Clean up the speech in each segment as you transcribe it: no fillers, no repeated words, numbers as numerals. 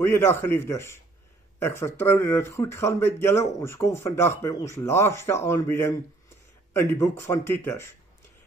Goeiedag geliefdes. Ek vertrou dat dit goed gaan met julle. Ons kom vandag by ons laaste aanbieding in die boek van Titus.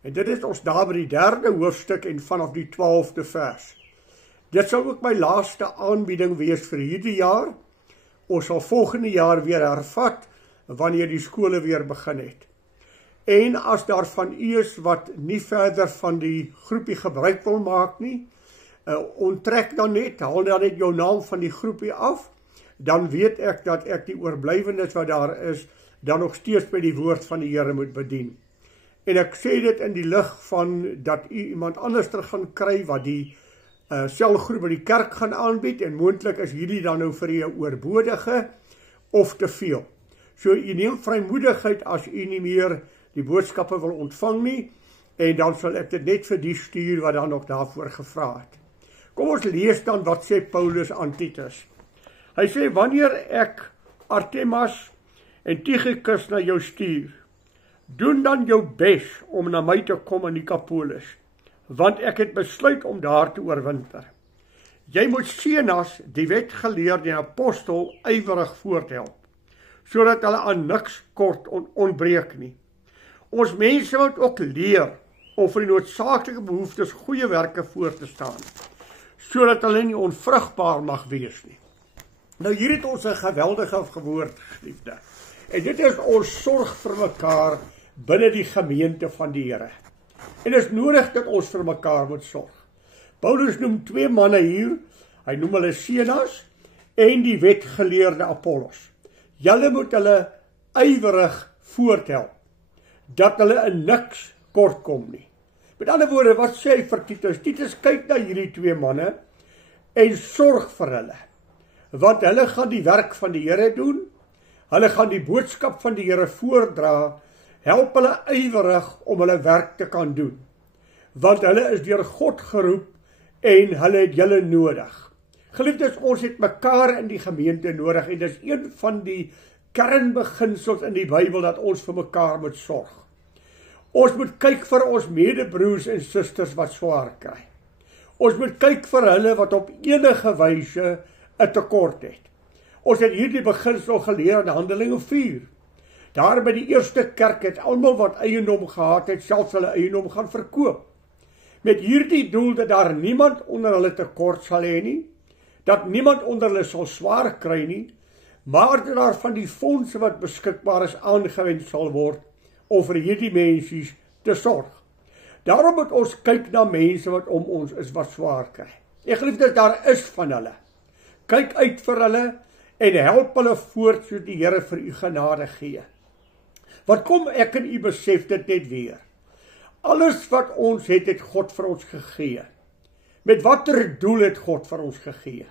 En dit is ons daar by die 3de hoofstuk en vanaf die 12de vers. Dit sal ook my laaste aanbieding wees vir hierdie jaar. Ons sal volgende jaar weer hervat wanneer die skole weer begin het. En as daar van u is wat nie verder van die groepie gebruik wil maak nie, onttrek dan net, haal dan net jou naam van die groepie af, dan weet ek dat ek die oorblywendes wat daar is, dan nog steeds by die woord van die Here moet bedien. En ek sê dit in die lig van dat u iemand anders ter gaan kry wat die selgroep by die kerk gaan aanbied, en moontlik is hierdie dan nou vir u 'n oorbodige of te veel. So u neem vrymoedigheid as u nie meer die boodskappe wil ontvang nie, en dan sal ek dit net vir die stuur wat dan nog daarvoor gevra het. Kom ons lees dan wat sê Paulus aan Titus. Hy sê, wanneer ek Artemas en Tychicus na jou stuur, doen dan jou bes om na my te kom in Nicopolis, want ek het besluit om daar te oorwinter. Jy moet Zenas, die wetgeleerde en apostel, ywerig voorthelp, sodat hulle aan niks kort ontbreek nie. Ons mense moet ook leer om vir die noodsaaklike behoeftes goeie werke voor te staan, sodat hulle nie onvrugbaar mag wees nie. Nou hier het ons 'n geweldige woord, geliefde. En dit is ons sorg vir mekaar binne die gemeente van die Here. En dit is nodig dat ons vir mekaar moet sorg. Paulus noem 2 manne hier, hy noem hulle Zenas en die wetgeleerde Apollos. Julle moet hulle ywerig voorthelp, dat hulle in niks kort kom nie. Met ander woorde, wat sê hy vir Titus? Titus, kyk na hierdie 2 manne en sorg vir hulle, want hulle gaan die werk van die Here doen, hulle gaan die boodskap van die Here voordra, help hulle ywerig om hulle werk te kan doen, want hulle is deur God geroep en hulle het julle nodig. Geliefdes, ons het mekaar in die gemeente nodig, en dit is een van die kernbeginsels in die Bybel dat ons vir mekaar moet sorg. Ons moet kyk vir ons medebroers en susters wat swaar kry. Ons moet kyk vir hulle wat op enige wyse 'n tekort het. Ons het hierdie beginsel geleer in Handelinge 4. Daar by die eerste kerk het almal wat eiendom gehad het, selfs hulle eiendom gaan verkoop. Met hierdie doel dat daar niemand onder hulle tekort sal hê nie, dat niemand onder hulle sal swaar kry nie, maar dat daar van die fondse wat beskikbaar is aangewend sal word om vir hierdie mensies te sorg. Daarom moet ons kyk na mense wat om ons is wat swaar kry. Ek geliefdes, daar is van hulle. Kyk uit vir hulle en help hulle voort sodat die Here vir u genade gee. Wat kom ek en u besef dit net weer? Alles wat ons het, het God vir ons gegee. Met watter doel het God vir ons gegee?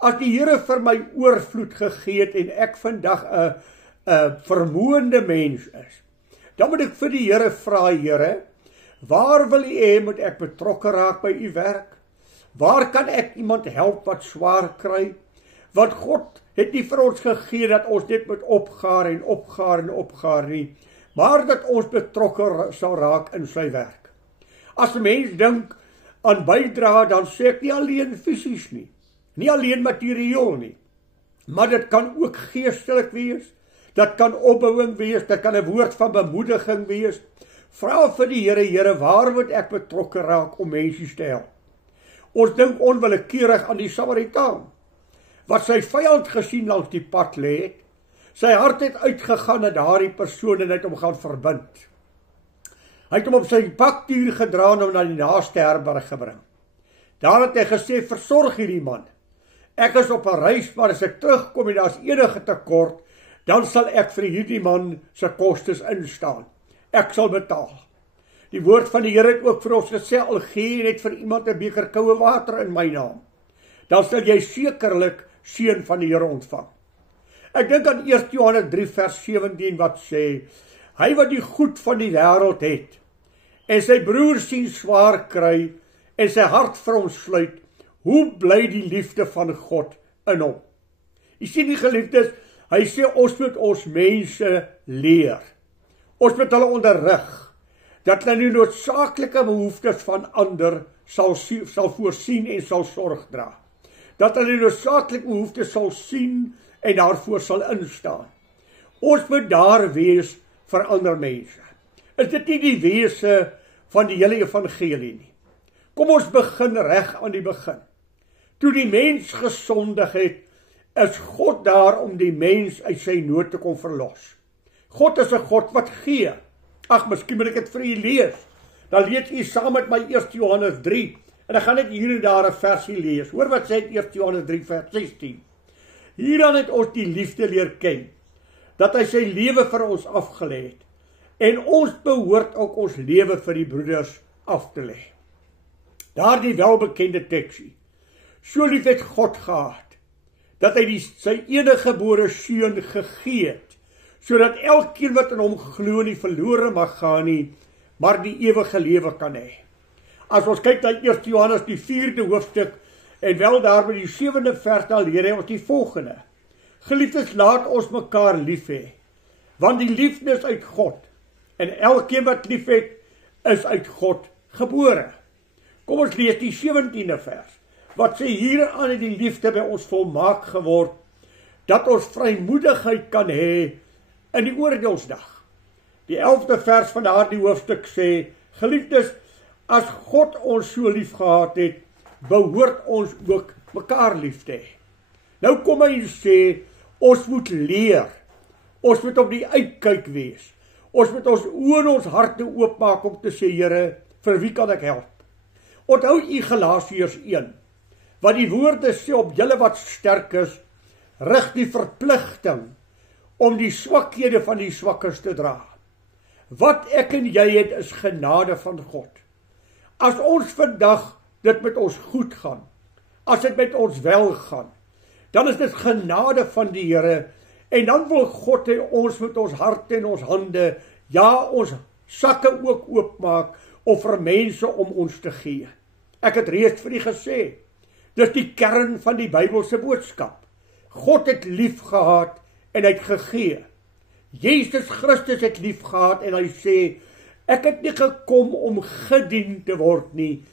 As die Here vir my oorvloed gegee het en ek vandag 'n vermoënde mens is, dan moet ek vir die Here vra, Here, waar wil u hê moet ek betrokke raak by u werk? Waar kan ek iemand help wat swaar kry? Want God het nie vir ons gegee dat ons net moet opgaar en opgaar en opgaar nie, maar dat ons betrokke sal raak in sy werk. As 'n mens dink aan bydra, dan sê ek nie alleen fisies nie, nie alleen materieel nie, maar dit kan ook geestelik wees, dit kan opbouing wees, dit kan 'n woord van bemoediging wees. Vra vir die Here, Here, waar moet ek betrokke raak om mense te help? Ons dink onwillekeurig aan die Samaritaan, wat sy vyand gesien langs die pad lê het, sy hart het uitgegaan na daardie persoon en het hom gaan verbind. Hy het hom op sy bakdier gedra en hom na die naaste herberg gebring. Daar het hy gesê, versorg hierdie man. Ek is op 'n reis, maar as ek terugkom en daar is enige tekort, dan sal ek vir hierdie man se kostes instaan. Ek sal betaal. Die woord van die Here het ook vir ons gesê, al gee jy net vir iemand 'n beker koue water in my naam, dan sal jy sekerlik seën van die Here ontvang. Ek dink aan 1 Johannes 3 vers 17 wat sê, hy wat die goed van die wêreld het, en sy broer sien swaar kry, en sy hart vir hom sluit, hoe bly die liefde van God in hom? Jy sien die geliefdes, hy sê ons moet ons mense leer. Ons moet hulle onderrig, dat hulle die noodsaaklike behoeftes van ander sal voorsien en sal sorg dra. dat hulle noodsaaklike behoeftes sal sien en daarvoor sal instaan. Ons moet daar wees vir ander mense. Is dit nie die wese van die hele evangelie nie? Kom ons begin reg aan die begin. Toe die mens gesondig het, is God daar om die mens uit sy nood te kom verlos. God is 'n God wat gee. Ag, miskien moet ek dit vir u lees. Dan lees u saam met my 1 Johannes 3, en ek gaan net hier en daar 'n versie lees. Hoor wat sê 1 Johannes 3 vers 16. Hieraan het ons die liefde leer ken, dat hy sy lewe vir ons afgelê het, en ons behoort ook ons lewe vir die broeders af te lê. Daardie welbekende teksie. So lief het God gehad, dat hy sy eniggebore seun gegee het, sodat elkeen wat in hom glo nie verlore mag gaan nie, maar die ewige lewe kan hê. As ons kyk na 1 Johannes die 4de hoofstuk, en wel daar by die 7de vers, dan leer hy ons die volgende. Geliefdes, laat ons mekaar lief hê, want die liefde is uit God, en elkeen wat lief het, is uit God gebore. Kom ons lees die 17de vers, wat sê hieraan het die liefde by ons volmaak geword, dat ons vrymoedigheid kan hê in die oordeelsdag. Die 11de vers van daardie hoofstuk sê, geliefdes, as God ons so lief gehad het, behoort ons ook mekaar lief te hê. Nou kom hy en sê, ons moet leer, ons moet op die uitkyk wees, ons moet ons oë en ons harte oopmaak om te sê, Here, vir wie kan ek help? Onthou u Galasiërs 1, wat die woorde sê, op julle wat sterk is, rig die verpligting om die swakhede van die swakkes te dra. Wat ek en jy het, is genade van God. As ons vandag dit met ons goed gaan, as dit met ons wel gaan, dan is dit genade van die Here, en dan wil God hê ons met ons harte en ons hande, ja, ons sakke ook oopmaak, om vir mense om ons te gee. Ek het reeds vir u gesê, dis die kern van die Bybelse boodskap. God het lief gehad en hy het gegee. Jesus Christus het lief gehad en hy sê, ek het nie gekom om gedien te word nie,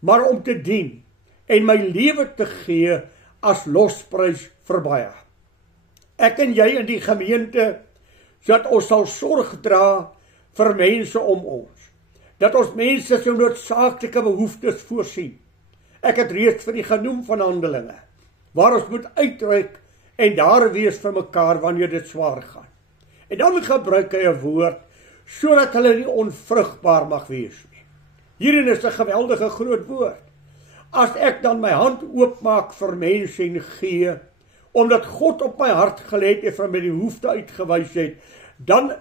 maar om te dien en my lewe te gee as losprys vir baie. Ek en jy in die gemeente, sodat ons sal sorg dra vir mense om ons, dat ons mense so noodsaaklike behoeftes voorsien. Ek het reeds vir die genoem van Handelinge, waar ons moet uitreik en daar wees vir mekaar wanneer dit swaar gaan. En dan gebruik hy 'n woord, sodat hulle nie onvrugbaar mag wees nie. Hierin is 'n geweldige groot woord. As ek dan my hand oopmaak vir mense en gee, omdat God op my hart gelê het en vir my die behoefte uitgewys het, dan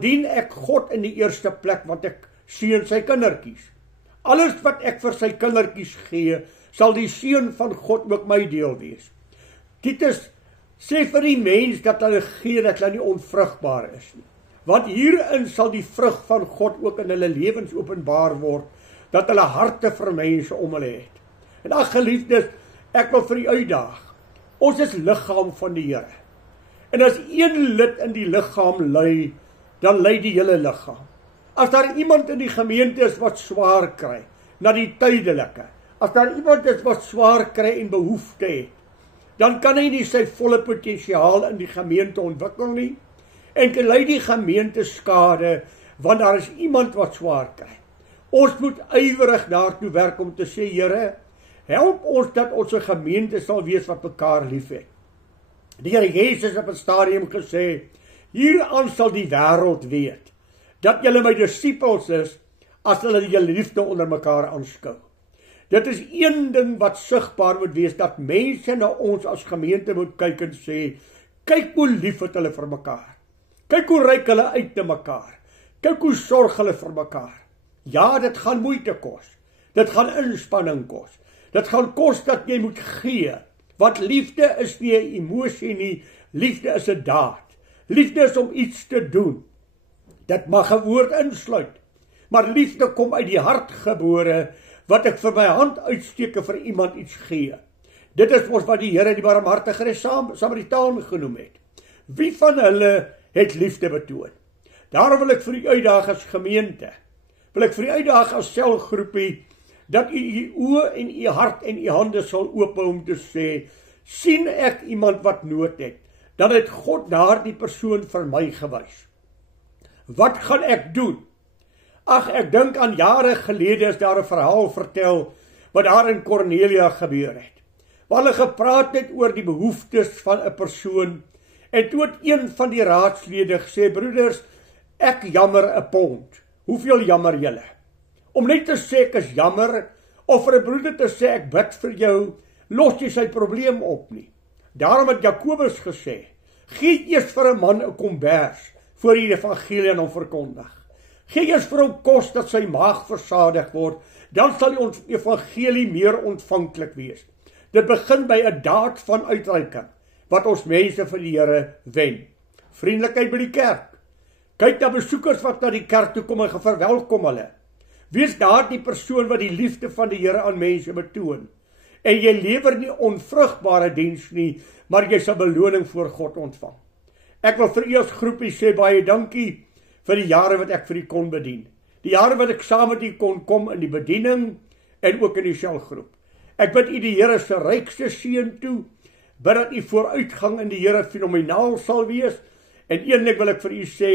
dien ek God in die eerste plek, want ek seën sy kindertjies. Alles wat ek vir sy kindertjies gee, sal die seën van God ook my deel wees. Titus sê vir die mens dat hulle gee, dat hulle nie onvrugbaar is nie. Want hierin sal die vrug van God ook in hulle lewens openbaar word, dat hulle harte vir mense om hulle het. En ag geliefdes, ek wil vir u uitdaag. Ons is liggaam van die Here. En as een lid in die liggaam ly, dan ly die hele liggaam. As daar iemand in die gemeente is wat swaar kry, na die tydelike, as daar iemand is wat swaar kry en behoefte het, dan kan hy nie sy volle potensiaal in die gemeente ontwikkel nie, en kan lei die gemeente skade, want daar is iemand wat swaar kry. Ons moet ywerig daartoe werk om te sê, Here, help ons dat ons 'n gemeente sal wees wat mekaar lief het. Die Here Jesus op 'n stadium gesê, hieraan sal die wêreld weet, dat julle my disippels is, as hulle julle liefde onder mekaar aanskou. Dit is een ding wat sigbaar moet wees, dat mense na ons as gemeente moet kyk en sê, kyk hoe lief het hulle vir mekaar. Kyk hoe reik hulle uit na mekaar. Kyk hoe sorg hulle vir mekaar. Ja, dit gaan moeite kos. Dit gaan inspanning kos. Dit gaan kos dat jy moet gee. Want liefde is nie 'n emosie nie, liefde is 'n daad. Liefde is om iets te doen. Dit mag 'n woord insluit, maar liefde kom uit die hart gebore, wat ek vir my hand uitsteek vir iemand iets gee. Dit is mos wat die Here die barmhartige Samaritaan genoem het. Wie van hulle het liefde betoon? Daarom wil ek vir u uitdaag as gemeente, wil ek vir u uitdaag as selgroepie, dat u oë en u hart en u hande sal oophou om te sê, sien ek iemand wat nood het, dan het God daardie persoon vir my gewys. Wat gaan ek doen? Ag, ek dink aan jare gelede is daar 'n verhaal vertel wat daar in Cornelia gebeur het. Waar hulle gepraat het oor die behoeftes van 'n persoon, en toe het een van die raadslede gesê, broeders, ek jammer 'n pond. Hoeveel jammer julle? Om net te sê ek is jammer, of vir 'n broeder te sê ek bid vir jou, los jy sy probleem op nie. Daarom het Jakobus gesê, gee eers vir 'n man 'n kombers, voor jy die evangelie aan hom verkondig. Gee eers vir hom kos dat sy maag versadig word, dan sal die evangelie meer ontvanklik wees. Dit begin by 'n daad van uitreiking, wat ons mense vir die Here wen. Vriendelikheid by die kerk. Kyk na besoekers wat na die kerk toe kom en verwelkom hulle. Wees daardie persoon wat die liefde van die Here aan mense betoon. En jy lewer nie onvrugbare diens nie, maar jy sal beloning voor God ontvang. Ek wil vir u as groepie sê baie dankie vir die jare wat ek vir u kon bedien. Die jare wat ek saam met u kon kom in die bediening en ook in die selgroep. Ek bid u die Here se rykste seën toe, bid dat u vooruitgang in die Here fenomenaal sal wees, en eenlik wil ek vir u sê,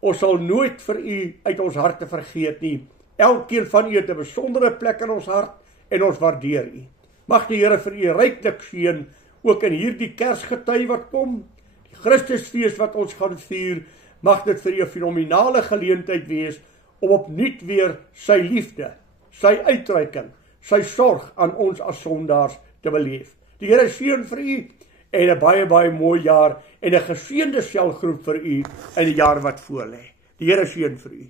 ons sal nooit vir u uit ons harte vergeet nie. Elkeen van u het 'n besondere plek in ons hart, en ons waardeer u. Mag die Here vir u ryklik seën, ook in hierdie Kersgety wat kom, die Christusfees wat ons gaan vier, mag dit vir u 'n fenomenale geleentheid wees, om opnuut weer sy liefde, sy uitreiking, sy sorg aan ons as sondaars te beleef. Die Here seën vir u, en 'n baie, baie mooi jaar, en 'n geseënde selgroep vir u in die jaar wat voorlê. Die Here seën vir u.